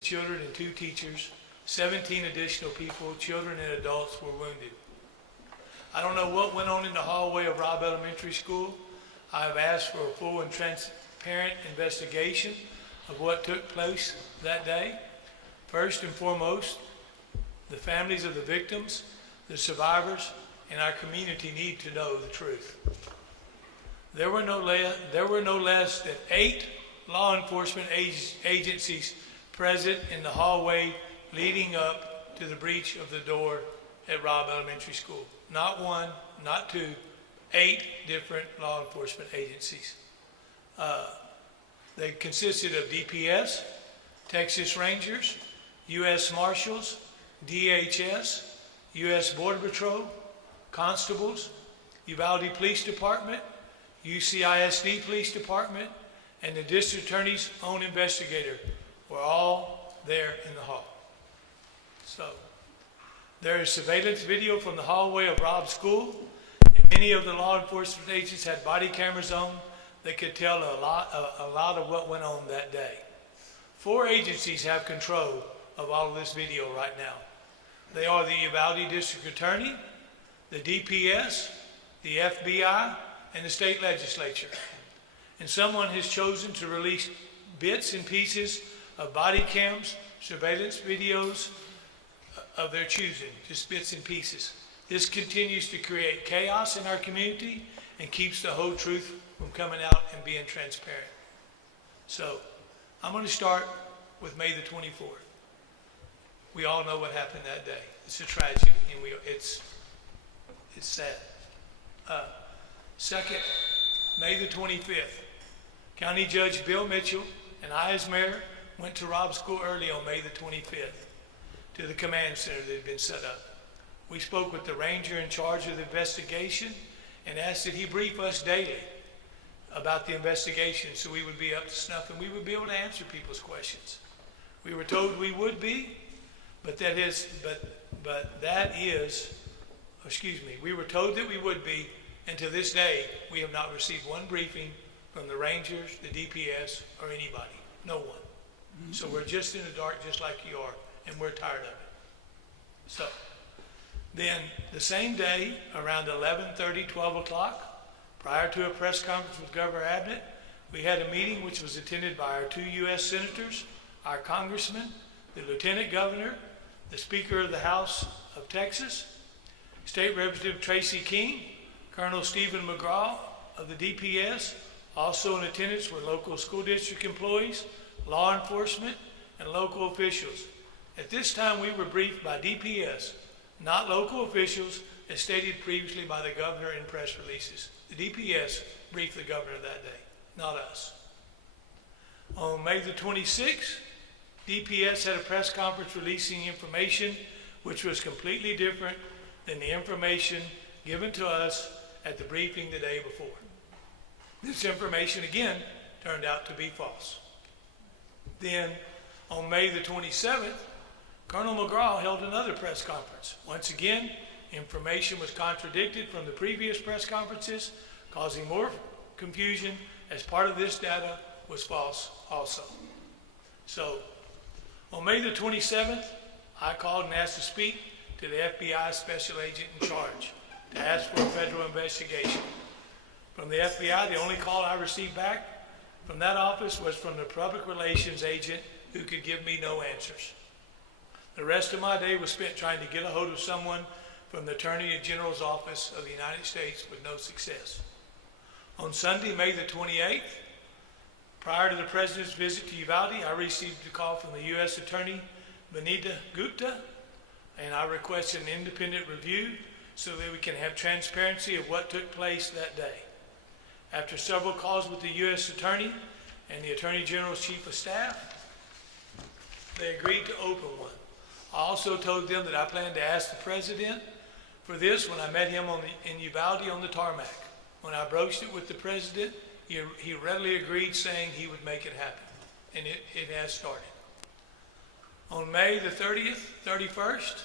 children and 2 teachers. 17 additional people, children and adults, were wounded. I don't know what went on in the hallway of Robb Elementary School. I have asked for a full and transparent investigation of what took place that day. First and foremost, the families of the victims, the survivors, and our community need to know the truth. There were no less than 8 law enforcement agencies present in the hallway leading up to the breach of the door at Robb Elementary School. Not 1, not 2, 8 different law enforcement agencies. They consisted of DPS, Texas Rangers, U.S. Marshals, DHS, U.S. Border Patrol, constables, Uvalde Police Department, UCISD Police Department, and the district attorney's own investigator were all there in the hall. So, there is surveillance video from the hallway of Robb School, and many of the law enforcement agents had body cameras on that could tell a lot of what went on that day. 4 agencies have control of all of this video right now. They are the Uvalde District Attorney, the DPS, the FBI, and the state legislature. And someone has chosen to release bits and pieces of body cams, surveillance videos of their choosing, just bits and pieces. This continues to create chaos in our community and keeps the whole truth from coming out and being transparent. So, I'm going to start with May the 24th. We all know what happened that day. It's a tragedy, and it's sad. Second, May the 25th, County Judge Bill Mitchell and I, as mayor, went to Robb School early on May the 25th to the command center that had been set up. We spoke with the ranger in charge of the investigation and asked that he brief us daily about the investigation so we would be up to snuff and we would be able to answer people's questions. We were told we would be, we were told that we would be, and to this day, we have not received one briefing from the Rangers, the DPS, or anybody. No one. Mm-hmm. So we're just in the dark, just like you are, and we're tired of it. So, then the same day, around 11:30, 12 o'clock, prior to a press conference with Governor Abbott, we had a meeting which was attended by our 2 U.S. senators, our congressman, the lieutenant governor, the Speaker of the House of Texas, State Representative Tracy King, Colonel Stephen McGraw of the DPS. Also in attendance were local school district employees, law enforcement, and local officials. At this time, we were briefed by DPS, not local officials, as stated previously by the governor in press releases. The DPS briefed the governor that day, not us. On May the 26th, DPS had a press conference releasing information which was completely different than the information given to us at the briefing the day before. This information, again, turned out to be false. Then, on May the 27th, Colonel McGraw held another press conference. Once again, information was contradicted from the previous press conferences, causing more confusion as part of this data was false also. So, on May the 27th, I called and asked to speak to the FBI special agent in charge to ask for a federal investigation. From the FBI, the only call I received back from that office was from the public relations agent who could give me no answers. The rest of my day was spent trying to get a hold of someone from the Attorney General's office of the United States with no success. On Sunday, May the 28th, prior to the President's visit to Uvalde, I received a call from the U.S. Attorney, Vanita Gupta, and I requested an independent review so that we can have transparency of what took place that day. After several calls with the U.S. Attorney and the Attorney General's Chief of Staff, they agreed to open one. I also told them that I planned to ask the President for this when I met him in Uvalde on the tarmac. When I broached it with the President, he readily agreed, saying he would make it happen, and it has started. On May the 31st,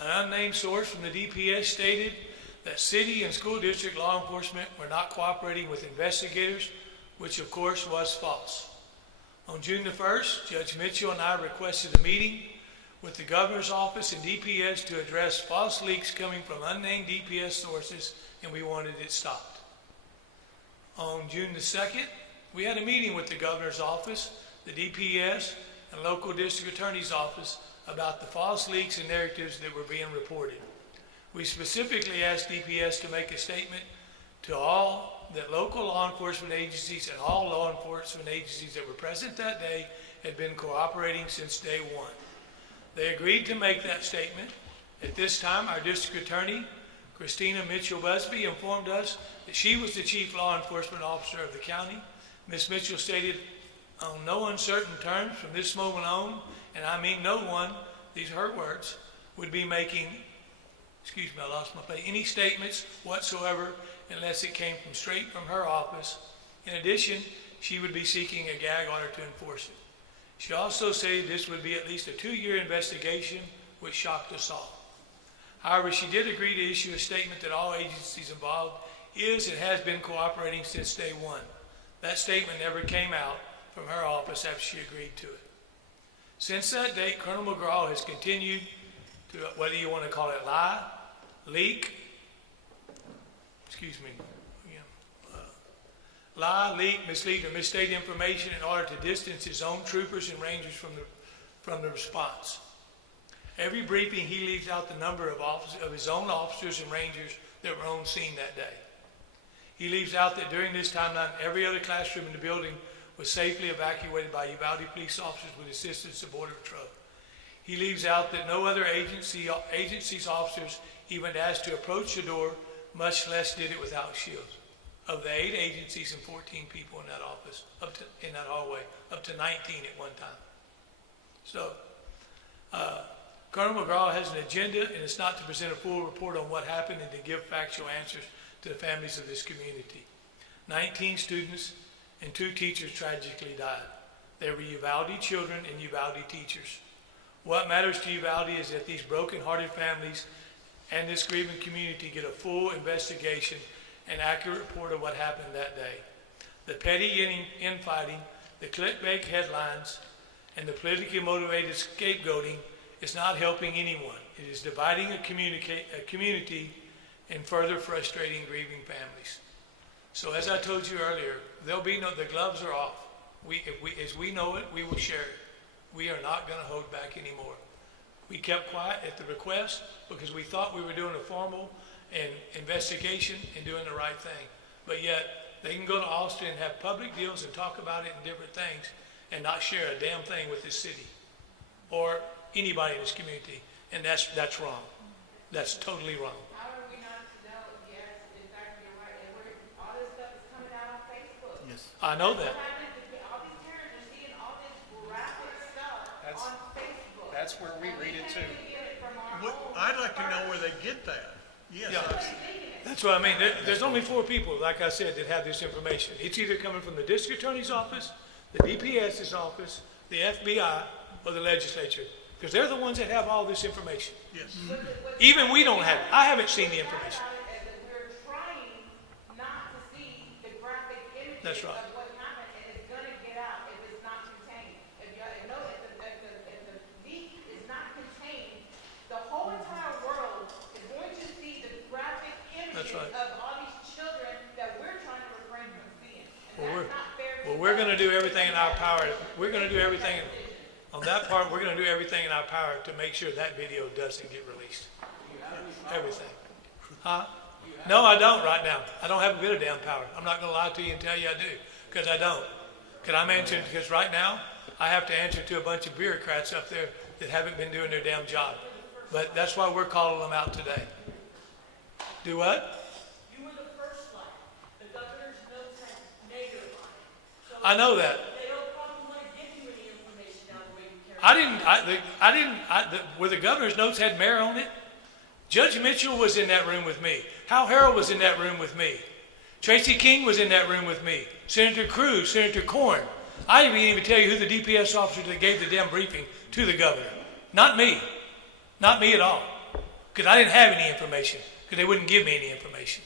an unnamed source from the DPS stated that city and school district law enforcement were not cooperating with investigators, which of course was false. On June the 1st, Judge Mitchell and I requested a meeting with the governor's office and DPS to address false leaks coming from unnamed DPS sources, and we wanted it stopped. On June the 2nd, we had a meeting with the governor's office, the DPS, and local district attorney's office about the false leaks and narratives that were being reported. We specifically asked DPS to make a statement to all that local law enforcement agencies and all law enforcement agencies that were present that day had been cooperating since day one. They agreed to make that statement. At this time, our district attorney, Christina Mitchell Busby, informed us that she was the chief law enforcement officer of the county. Ms. Mitchell stated on no uncertain terms from this moment on, and I mean no one, these are her words, would be making, excuse me, I lost my place, any statements whatsoever unless it came from straight from her office. In addition, she would be seeking a gag order to enforce it. She also said this would be at least a 2-year investigation, which shocked us all. However, she did agree to issue a statement that all agencies involved is and has been cooperating since day one. That statement never came out from her office after she agreed to it. Since that date, Colonel McGraw has continued to, whether you want to call it lie, leak, lie, leak, mislead, or misstate information in order to distance his own troopers and rangers from the response. Every briefing, he leaves out the number of his own officers and rangers that were on scene that day. He leaves out that during this timeline, every other classroom in the building was safely evacuated by Uvalde police officers with assistance of Border Patrol. He leaves out that no other agency's officers even asked to approach the door, much less did it without shields. Of the 8 agencies and 14 people in that office, in that hallway, up to 19 at one time. So, Colonel McGraw has an agenda, and it's not to present a full report on what happened and to give factual answers to the families of this community. 19 students and 2 teachers tragically died. They were Uvalde children and Uvalde teachers. What matters to Uvalde is that these broken-hearted families and this grieving community get a full investigation and accurate report of what happened that day. The petty infighting, the clickbait headlines, and the politically motivated scapegoating is not helping anyone. It is dividing a community and further frustrating grieving families. So as I told you earlier, the gloves are off. As we know it, we will share it. We are not going to hold back anymore. We kept quiet at the request because we thought we were doing a formal investigation and doing the right thing. But yet, they can go to Austin and have public deals and talk about it and different things and not share a damn thing with this city or anybody in this community. And that's wrong. That's totally wrong. How are we not to know? Yes, exactly, you're right. And all this stuff is coming out on Facebook. Yes. I know that. All these parents are seeing all this graphic stuff on Facebook. That's where we read it too. I'd like to know where they get that. Yes. Yeah. That's what I mean. There's only 4 people, like I said, that have this information. It's either coming from the district attorney's office, the DPS's office, the FBI, or the legislature. Because they're the ones that have all this information. Yes. Even we don't have it. I haven't seen the information. We're trying not to see the graphic images That's right. of what happened, and it's going to get out if it's not contained. If the leak is not contained, the whole entire world is going to see the graphic images That's right. of all these children that we're trying to refrain from seeing. And Well, that's not fair. Well, we're going to do everything in our power. We're going to do everything on that part. We're going to do everything in our power to make sure that video doesn't get released. Everything. Huh? No, I don't right now. I don't have a bit of damn power. I'm not going to lie to you and tell you I do, because I don't. Because right now, I have to answer to a bunch of bureaucrats up there that haven't been doing their damn job. But that's why we're calling them out today. Do what? You were the first line. The governor's notes had mayor on it. So I know that. they don't probably want to give you any information now the way you carry it. Where the governor's notes had mayor on it, Judge Mitchell was in that room with me. Hal Harrell was in that room with me. Tracy King was in that room with me. Senator Cruz, Senator Corn. I didn't even tell you who the DPS officer that gave the damn briefing to the governor. Not me. Not me at all. Because I didn't have any information. Because they wouldn't give me any information.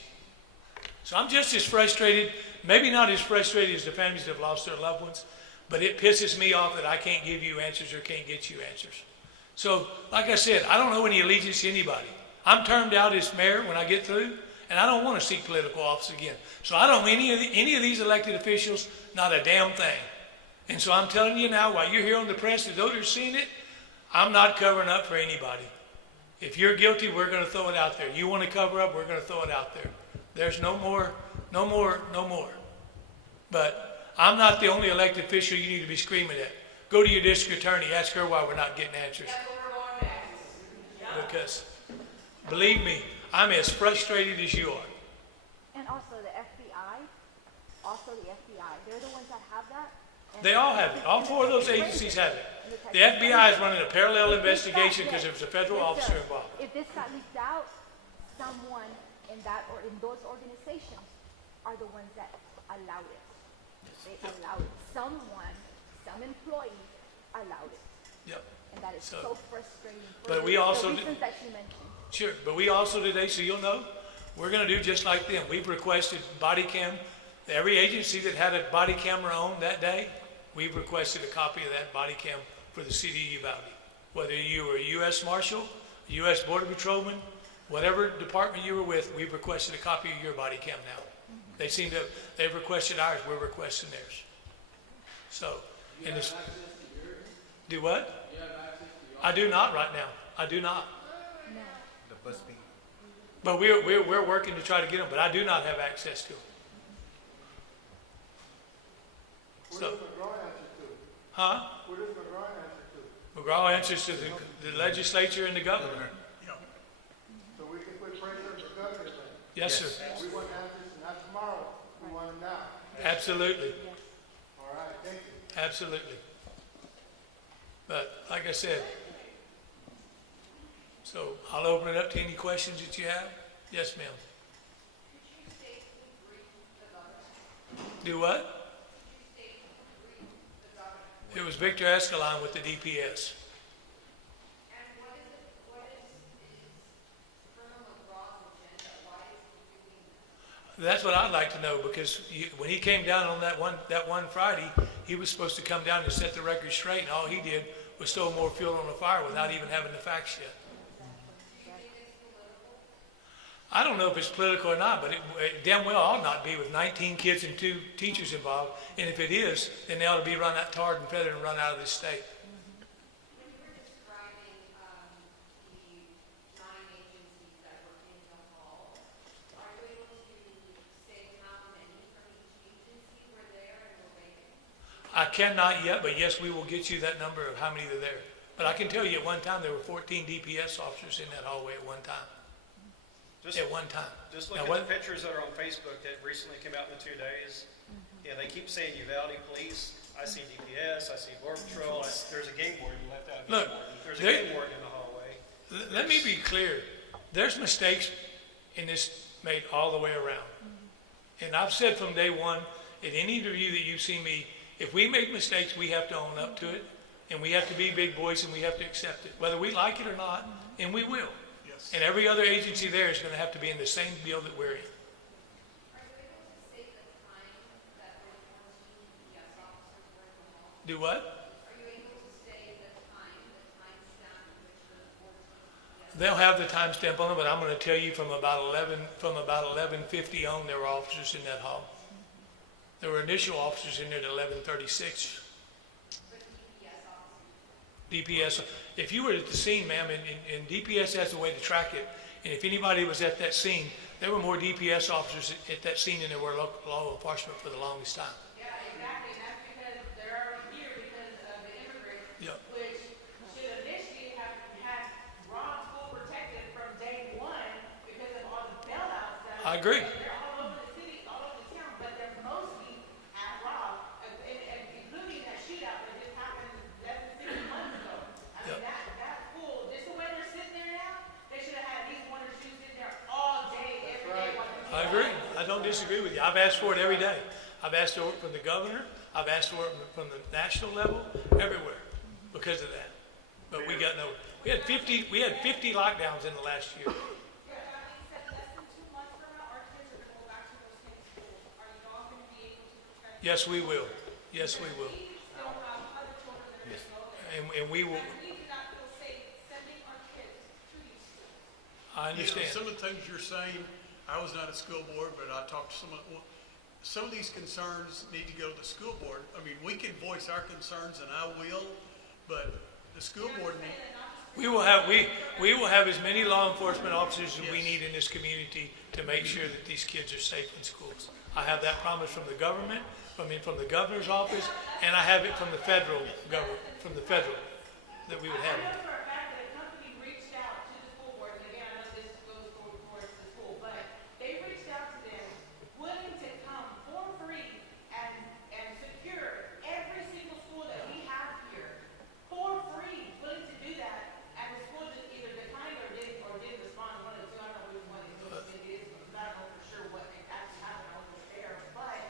So I'm just as frustrated, maybe not as frustrated as the families that have lost their loved ones, But it pisses me off that I can't give you answers or can't get you answers. So, like I said, I don't owe any allegiance to anybody. I'm termed out as mayor when I get through, and I don't want to seek political office again. So I don't owe any of these elected officials not a damn thing. And so I'm telling you now, while you're here on the press, and those who are seeing it, I'm not covering up for anybody. If you're guilty, we're going to throw it out there. You want to cover up, we're going to throw it out there. There's no more. But I'm not the only elected official you need to be screaming at. Go to your district attorney, ask her why we're not getting answers. That's what we're going next. Because, believe me, I'm as frustrated as you are. And also the FBI, they're the ones that have that. And They all have it. All four of those agencies have it. The FBI is running a parallel investigation because there was a federal officer involved. If this got leaked out, someone in that or in those organizations are the ones that allowed it. They allowed it. Someone, some employee allowed it. Yep. And that is So- so frustrating. For But the- we also the do- reasons that you mentioned. Sure, but we also today, so you'll know, we're going to do just like them. We've requested body cam. Every agency that had a body camera on that day, we've requested a copy of that body cam for the city of Uvalde. Whether you were a U.S. Marshal, a U.S. Border Patrolman, whatever department you were with, we've requested a copy of your body cam now. They've requested ours, we're requesting theirs. So, and this, do what? I do not right now. I do not. No. But we're working to try to get them, but I do not have access to them. So, huh? What does McGraw answer to? McGraw answers to the legislature and the governor. So we can put pressure on the governor then. Yes, sir. We want answers not tomorrow, we want them now. Absolutely. All right, thank you. Absolutely. But like I said, so I'll open it up to any questions that you have. Yes, ma'am. Do what? It was Victor Escalon with the DPS. That's what I'd like to know, because when he came down on that one Friday, he was supposed to come down and set the record straight, and all he did was throw more fuel on the fire without even having the facts yet. I don't know if it's political or not, but it damn well ought not be with 19 kids and 2 teachers involved. And if it is, then they ought to be run out tarred and feathered and run out of this state. When you were describing the 9 agencies that were in the hall, are you able to say how many from each agency were there and were waiting? I cannot yet, but yes, we will get you that number of how many are there. But I can tell you at one time, there were 14 DPS officers in that hallway at one time. At one time. Just Now, look what- at the pictures that are on Facebook that recently came out in the 2 days. Yeah, they keep saying Uvalde Police. I see DPS, I see Border Patrol, there's a game warden, you left out a game Look, warden. There's a they- game warden in the hallway. Let me be clear. There's mistakes in this made all the way around. And I've said from day one, at any interview that you see me, if we make mistakes, we have to own up to it. And we have to be big boys and we have to accept it, whether we like it or not, and we will. Yes. And every other agency there is going to have to be in the same deal that we're in. Are you able to say the time that the 14 DPS officers were in the hall? Do what? Are you able to say the timestamp in which the 14 DPS? They'll have the timestamp on it, but I'm going to tell you from about 11:50 on, there were officers in that hall. There were initial officers in there at 11:36. DPS, if you were at the scene, ma'am, and DPS has a way to track it, and if anybody was at that scene, there were more DPS officers at that scene than there were law enforcement for the longest time. Yeah, exactly, and that's because they're already here because of the immigrants, Yep. which should initially have had Ron full protected from day one because of all the bailouts that. I agree. They're all over the city, all over the town, but they're mostly at Rob, and including that shootout that just happened less than 6 months ago. I Yep. mean, that's cool, just the way they're sitting there now, they should have had at least 1 or 2 sitting there all day, every day. while the I agree. I don't disagree with you. I've asked for it every day. I've asked for it from the governor. I've asked for it from the national level, everywhere, because of that. But we got no. We had 50 lockdowns in the last year. Yeah, that being said, less than 2 months from now, our kids are gonna go back to those same schools. Are you all gonna be able to protect? Yes, we will. Yes, we will. We still And we will, We do not feel safe sending our kids to these schools. I You know, understand. some of the things you're saying, I was not a school board, but I talked to some of these concerns need to go to the school board. I mean, we can voice our concerns and I will, but the school board, We will have as many law enforcement officers as we Yes. need in this community to make sure that these kids are safe in schools. I have that promise from the government, from the governor's office, and I have it from the federal government, that we would have I it. know for a fact that a company reached out to the school board, and again, I know this goes towards the school, but they reached out to them, willing to come for free and secure every single school that we have here, for free, willing to do that, and the school just either declined or didn't respond, one of the two, I don't know which one it is, because I don't know for sure what actually happened, I wasn't there, but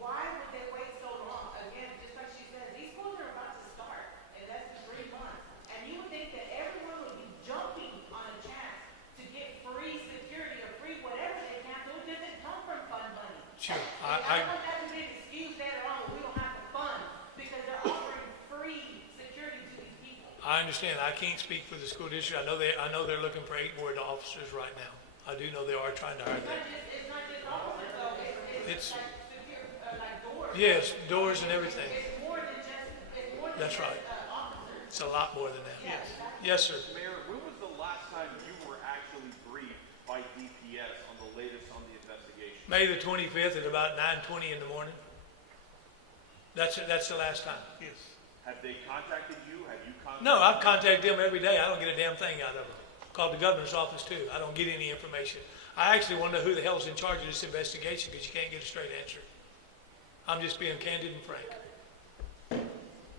why would they wait so long? Again, just like she said, these schools are about to start in less than 3 months. And you would think that everyone would be jumping on a chance to get free security or free whatever they can. So it doesn't come from fund money. Sure, I don't want that to be an excuse later on, we don't have the funds because they're offering free security to these people. I understand. I can't speak for the school district. I know they're looking for 8 more officers right now. I do know they are trying to hire them. It's not just officers though, It's- it's like secure, like doors. Yes, doors and everything. It's more than just, That's right. officers. It's a lot more than that. Yes, sir. Mayor, when was the last time you were actually briefed by DPS on the latest on the investigation? May the 25th at about 9:20 in the morning. That's the last time. yes. Have they contacted you? Have you contacted? No, I've contacted them every day. I don't get a damn thing out of them. Called the governor's office too. I don't get any information. I actually want to know who the hell's in charge of this investigation because you can't get a straight answer. I'm just being candid and frank.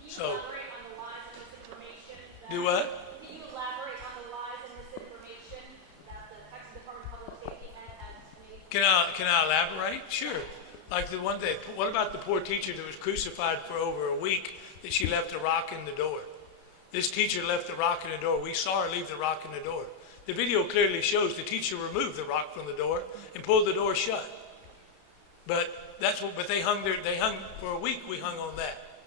So, Elaborate on the lies and misinformation that- do what? Can you elaborate on the lies and misinformation that the Texas Department of Public Safety has made? Can I elaborate? Sure. Like the one day, what about the poor teacher that was crucified for over a week that she left a rock in the door? This teacher left the rock in the door. We saw her leave the rock in the door. The video clearly shows the teacher removed the rock from the door and pulled the door shut. But they hung for a week. We hung on that.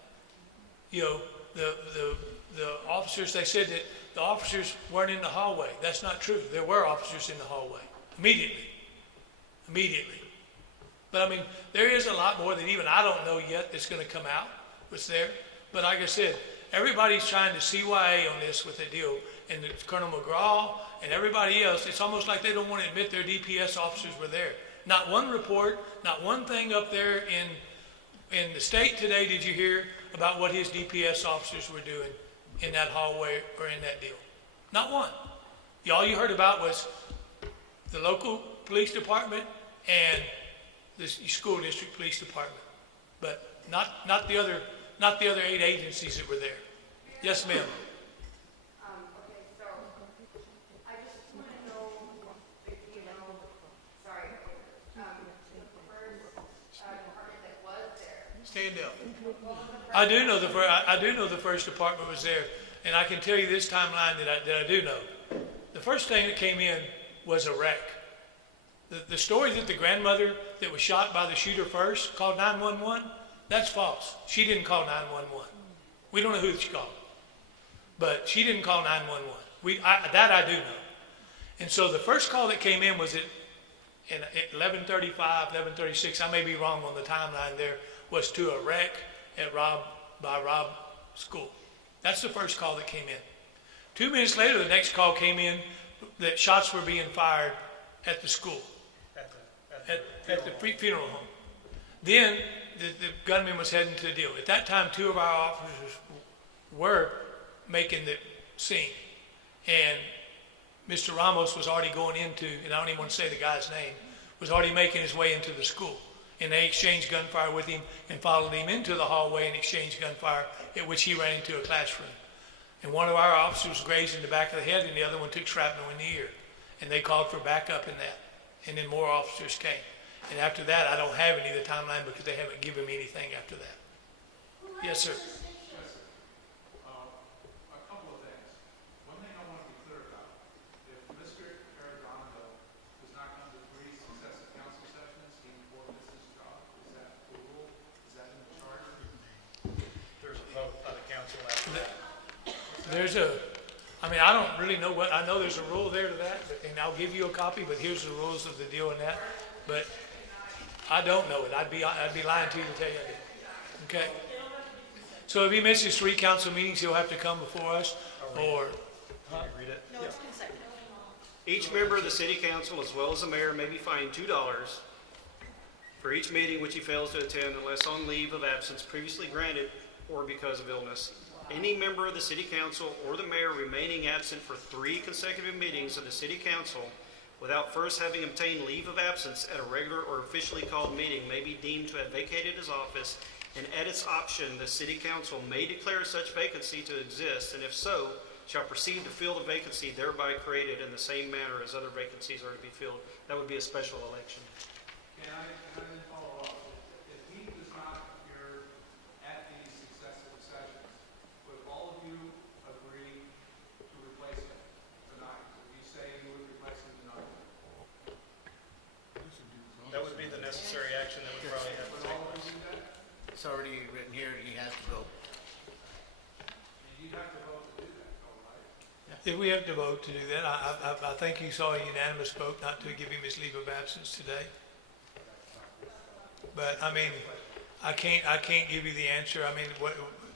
You know, the officers, they said that the officers weren't in the hallway. That's not true. There were officers in the hallway immediately. But I mean, there is a lot more that even I don't know yet that's going to come out. What's there? But like I said, everybody's trying to CYA on this with the deal, and it's Colonel McGraw and everybody else. It's almost like they don't want to admit their DPS officers were there. Not one report, not one thing up there in the state today. Did you hear about what his DPS officers were doing in that hallway or in that deal? Not one. All you heard about was the local police department and the school district police department, but not the other 8 agencies that were there. Yes, ma'am. Okay, so I just want to know if you know, sorry, the first department that was there. Stand up. I do know the first department was there, and I can tell you this timeline that I do know. The first thing that came in was a wreck. The story that the grandmother that was shot by the shooter first called 911, that's false. She didn't call 911. We don't know who she called, but she didn't call 911. That I do know. And so the first call that came in was at 11:35, 11:36. I may be wrong on the timeline there. Was to a wreck at Rob School. That's the first call that came in. 2 minutes later, the next call came in that shots were being fired at the school, at the funeral home. Then the gunman was heading to the deal. At that time, 2 of our officers were making the scene, and Mr. Ramos was already going into, and I don't even want to say the guy's name, was already making his way into the school. And they exchanged gunfire with him and followed him into the hallway and exchanged gunfire, at which he ran into a classroom. And one of our officers grazed in the back of the head, and the other one took shrapnel in the ear. And they called for backup in that. And then more officers came. And after that, I don't have any of the timeline because they haven't given me anything after that. Yes, sir. A couple of things. One thing I want to be clear about, if Mr. Arredondo does not come to 3 successive council sessions, he forfeits his job. Is that the rule? Is that in the charter? There's a vote by the council I mean, I don't really know what, I know there's a rule there to that, and I'll give you a copy, but here's the rules of the deal in that. But I don't know it. I'd be lying to you to tell you I did. Okay? So if he misses 3 council meetings, he'll have to come before us, or, Read it. Each member of the city council, as well as the mayor, may be fined $2 for each meeting which he fails to attend unless on leave of absence previously granted or because of illness. Any member of the city council or the mayor remaining absent for 3 consecutive meetings of the city council without first having obtained leave of absence at a regular or officially called meeting may be deemed to have vacated his office, and at its option, the city council may declare such vacancy to exist, and if so, shall proceed to fill the vacancy thereby created in the same manner as other vacancies are to be filled. That would be a special election. Can I then follow up? If he does not appear at these successive sessions, would all of you agree to replace him tonight? Would you say you would replace him tonight? That would be the necessary action that would probably have to Would take all of place. you do that? It's already written here, he has to go. You'd have to vote to do that, though, right? if we have to vote to do that, I think you saw a unanimous vote not to give him his leave of absence today. But, I mean, I can't give you the answer. I mean,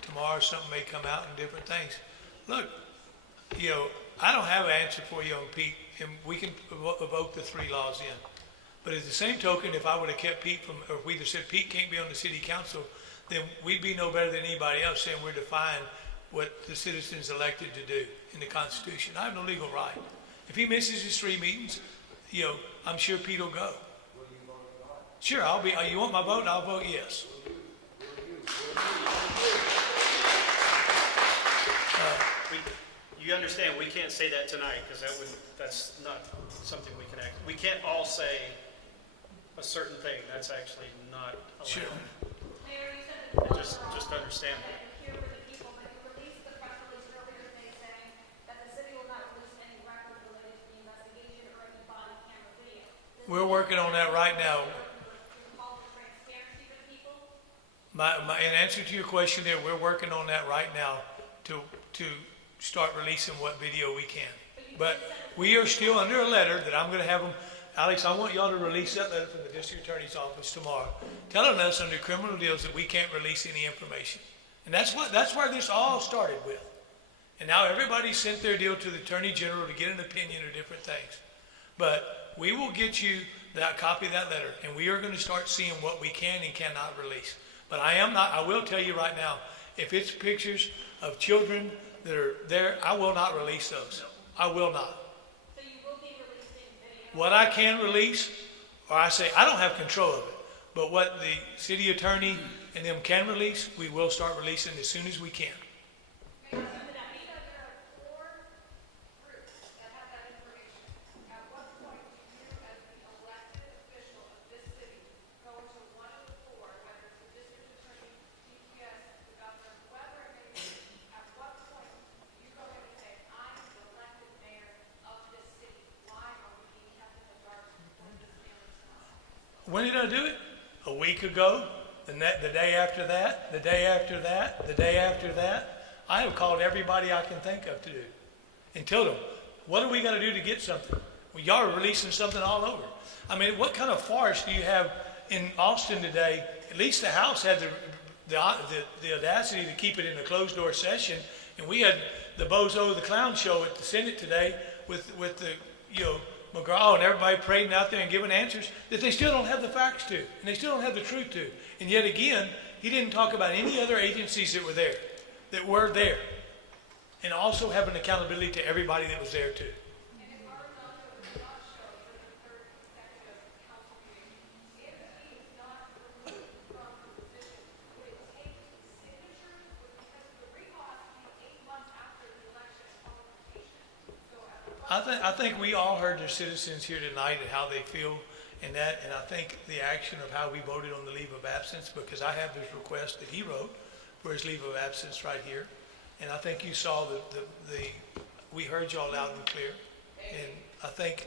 tomorrow something may come out and different things. Look, you know, I don't have an answer for you on Pete, and we can evoke the 3 laws in. But at the same token, if I would have kept Pete from, or if we'd have said Pete can't be on the city council, then we'd be no better than anybody else saying we're defying what the citizens elected to do in the Constitution. I have no legal right. If he misses his 3 meetings, you know, I'm sure Pete will go. Sure, I'll be, you want my vote? I'll vote yes. You understand, we can't say that tonight, because that's not something we can we can't all say a certain thing. That's actually not allowed. Sure. Mayor, you said that Just understand that. here for the people, but you released the press release earlier today saying that the city will not release any record related to the investigation or any body camera video. We're working on that right now. Call for transparency for the people? In answer to your question there, we're working on that right now to start releasing what video we can. But we are still under a letter that I'm going to have them, Alex, I want y'all to release that letter from the district attorney's office tomorrow, telling us under criminal deals that we can't release any information. And that's where this all started with. And now everybody sent their deal to the attorney general to get an opinion or different things. But we will get you that copy of that letter, and we are going to start seeing what we can and cannot release. But I will tell you right now, if it's pictures of children that are there, I will not release those. I will not. So you will be releasing video? What I can release, or I say, I don't have control of it, but what the city attorney and them can release, we will start releasing as soon as we can. Mayor, something that we know there are 4 groups that have that information. At what point do you, as the elected official of this city, go into one of the 4, whether it's the district attorney, DPS, the governor, whoever it may be, at what point do you go in and say, I'm the elected mayor of this city? Why are we being kept in the dark when this mayor is not? When did I do it? A week ago, the day after that, the day after that, the day after that. I have called everybody I can think of to do and tell them, what are we going to do to get something? Well, y'all are releasing something all over. I mean, what kind of farce do you have in Austin today? At least the House had the audacity to keep it in a closed door session, and we had the Bozo the Clown show at the Senate today with the, you know, McGraw and everybody parading out there and giving answers that they still don't have the facts to, and they still don't have the truth to. And yet again, he didn't talk about any other agencies that were there, and also have an accountability to everybody that was there too. And if Arredondo does not show for the 3rd consecutive council meeting, if he is not removed from the position, would it take signatures? Because the recall has to be 8 months after the election and publication. So I think we all heard the citizens here tonight and how they feel and that, and I think the action of how we voted on the leave of absence, because I have this request that he wrote for his leave of absence right here, and I think you saw we heard y'all loud and clear, and I think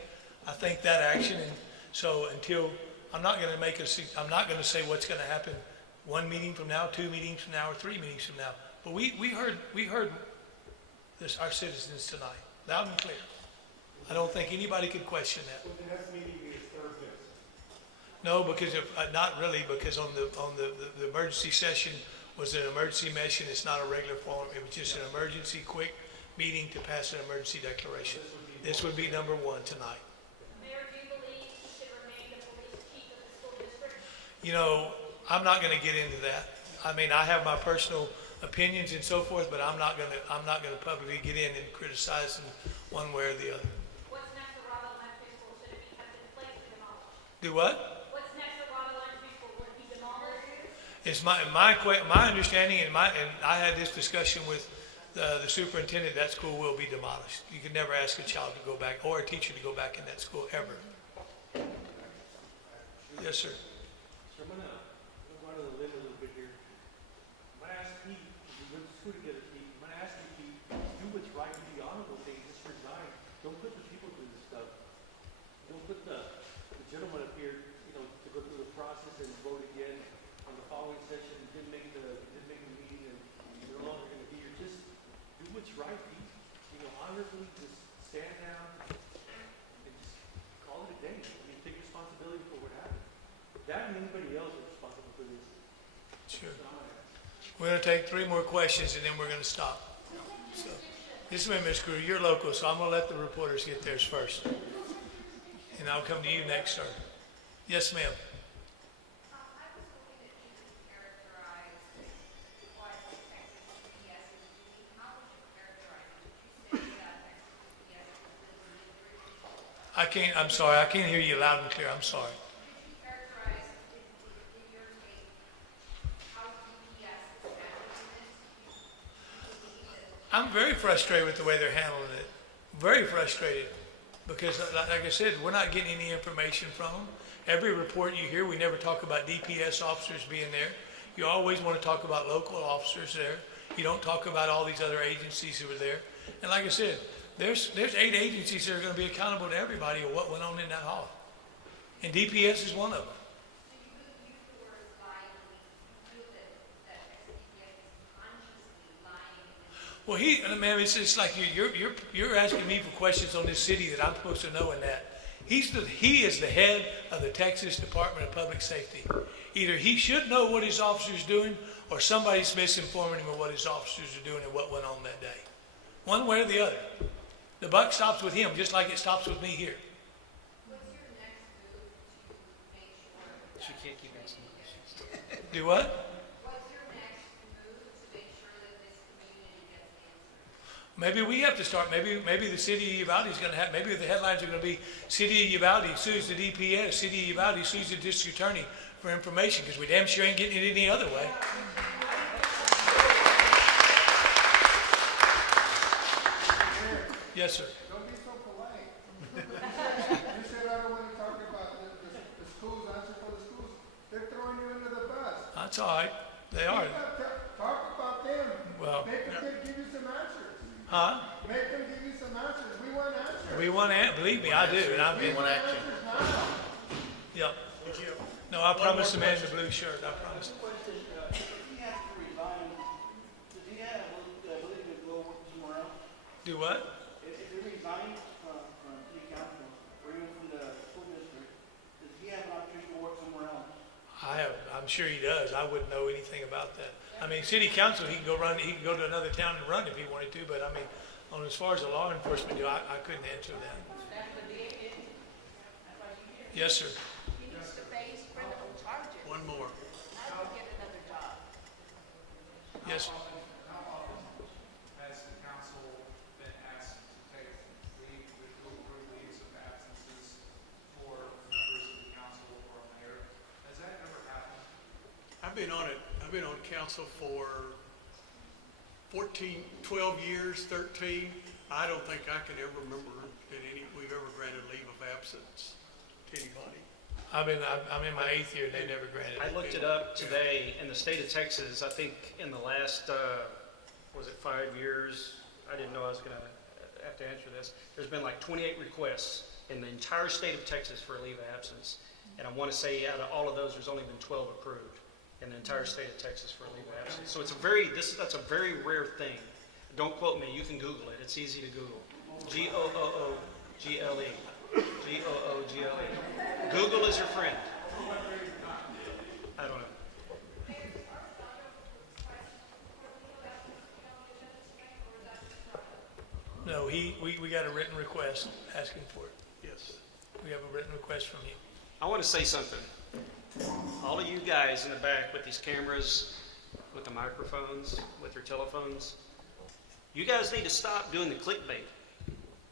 that action, and so until I'm not going to say what's going to happen 1 meeting from now, 2 meetings from now, or 3 meetings from now, but we heard our citizens tonight, loud and clear. I don't think anybody could question that. The next meeting is Thursday. No, because if, not really, because on the emergency session was an emergency session, it's not a regular forum, it was just an emergency quick meeting to pass an emergency declaration. This would be number one tonight. Mayor, do you believe he should remain the police chief of the school district? You know, I'm not gonna get into that. I mean, I have my personal opinions and so forth, but I'm not gonna publicly get in and criticize them one way or the other. What's next for Rolla Elementary School? Should it be kept in place or demolished? Do what? What's next for Rolla Elementary School? Will it be demolished? It's my understanding, and I had this discussion with the superintendent, that school will be demolished. You can never ask a child to go back, or a teacher to go back in that school, ever. Yes, sir. So I'm gonna go out on the limb a little bit here. I'm gonna ask Pete, we went to school together, Pete, I'm gonna ask you, Pete, do what's right, do the honorable thing, just resign. Don't put the people through this stuff. Don't put the gentleman up here, you know, to go through the process and vote again on the following session, didn't make the meeting, and you're no longer gonna be here. Just do what's right, Pete. You know, honorably, just stand down and just call it a day. I mean, take responsibility for what happened. That and anybody else is responsible for this. Sure. We're gonna take 3 more questions and then we're gonna stop. So, this way, Ms. Crew, you're local, so I'm gonna let the reporters get theirs first. And I'll come to you next, sir. Yes, ma'am. I was hoping that you could characterize what Texas DPS is doing. How would you characterize it? Would you say that Texas DPS is delivering? I'm sorry, I can't hear you loud and clear, I'm sorry. Could you characterize, in your take, how DPS is handling this? Do you believe that I'm very frustrated with the way they're handling it. Very frustrated. Because like I said, we're not getting any information from them. Every report you hear, we never talk about DPS officers being there. You always want to talk about local officers there. You don't talk about all these other agencies who are there. And like I said, there's 8 agencies that are going to be accountable to everybody of what went on in that hall. And DPS is one of them. Well, ma'am, it's just like you're asking me for questions on this city that I'm supposed to know in that. He is the head of the Texas Department of Public Safety. Either he should know what his officers doing, or somebody's misinforming him of what his officers are doing and what went on that day. One way or the other. The buck stops with him, just like it stops with me here. what's your next move to make sure that She can't keep asking questions. Do what? what's your next move to make sure that this community gets answers? Maybe we have to start. Maybe the city of Uvalde is going to have. Maybe the headlines are going to be: City of Uvalde sues the DPS. City of Uvalde sues the district attorney for information, because we damn sure ain't getting it any other way. Yes, sir. Don't be so polite. You said I don't want to talk about the schools, answer for the schools. They're throwing you under the bus. That's all right. They are. Talk about them. Well, Make them give you some answers. huh? Make them give you some answers. We want answers. We want to. Believe me, I do. And I'm. We want action. Answers now. Yep. No, I promised the man in the blue shirt. I promised. Question, if he has to resign, does he have the ability to go work somewhere else? Do what? If he resigns from city council, or even from the school district, does he have an opportunity to work somewhere else? I'm sure he does. I wouldn't know anything about that. I mean, city council, he can go to another town and run if he wanted to, but I mean, as far as the law enforcement do, I couldn't answer that. Yes, sir. He needs to face criminal charges. One more. How to get another job. Yes, sir. How often has the council been asked to take leave, to approve leaves of absences for members of the council or a mayor? Has that ever happened? I've been on council for 12 years, 13. I don't think I can ever remember that we've ever granted leave of absence to anybody. I'm in my 8th year and they never granted I it. looked it up today. In the state of Texas, I think in the last, 5 years, I didn't know I was going to have to answer this. There's been like 28 requests in the entire state of Texas for a leave of absence. And I want to say out of all of those, there's only been 12 approved in the entire state of Texas for a leave of absence. So that's a very rare thing. Don't quote me, you can Google it, it's easy to Google. Google. Google. Google is your friend. I don't know. No, we got a written request asking for it. Yes. We have a written request from him. I want to say something. All of you guys in the back with these cameras, with the microphones, with your telephones, you guys need to stop doing the clickbait.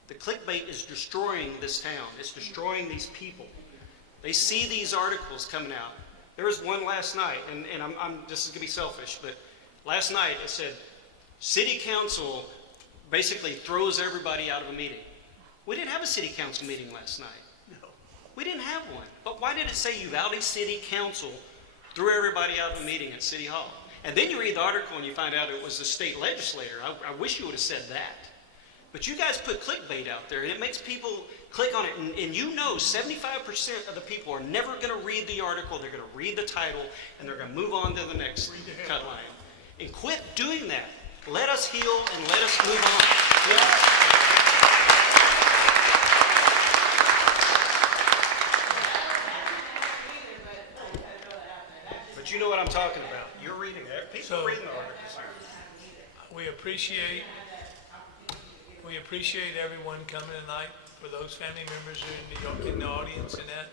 The clickbait is destroying this town. It's destroying these people. They see these articles coming out. There was one last night, and this is going to be selfish, but last night it said, City Council basically throws everybody out of a meeting. We didn't have a City Council meeting last night. No. We didn't have one. But why did it say Uvalde City Council threw everybody out of a meeting at City Hall? And then you read the article and you find out it was the state legislator. I wish you would have said that. But you guys put clickbait out there, and it makes people click on it. And you know 75% of the people are never going to read the article. They're going to read the title, and they're going to move on to the next cut line. And quit doing that. Let us heal and let us move on. Please. But you know what I'm talking about. You're reading it. People are reading the articles here. We appreciate everyone coming tonight. For those family members who are in the audience and that,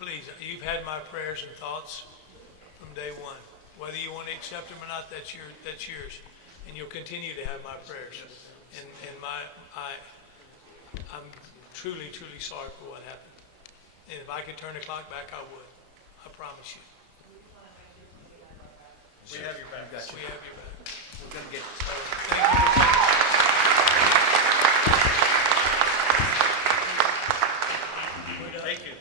please, you've had my prayers and thoughts from day one. Whether you want to accept them or not, that's yours. And you'll continue to have my prayers. And I'm truly, truly sorry for what happened. And if I could turn the clock back, I would. I promise you. We have your back. We have your back. We're gonna get Thank you. Thank you.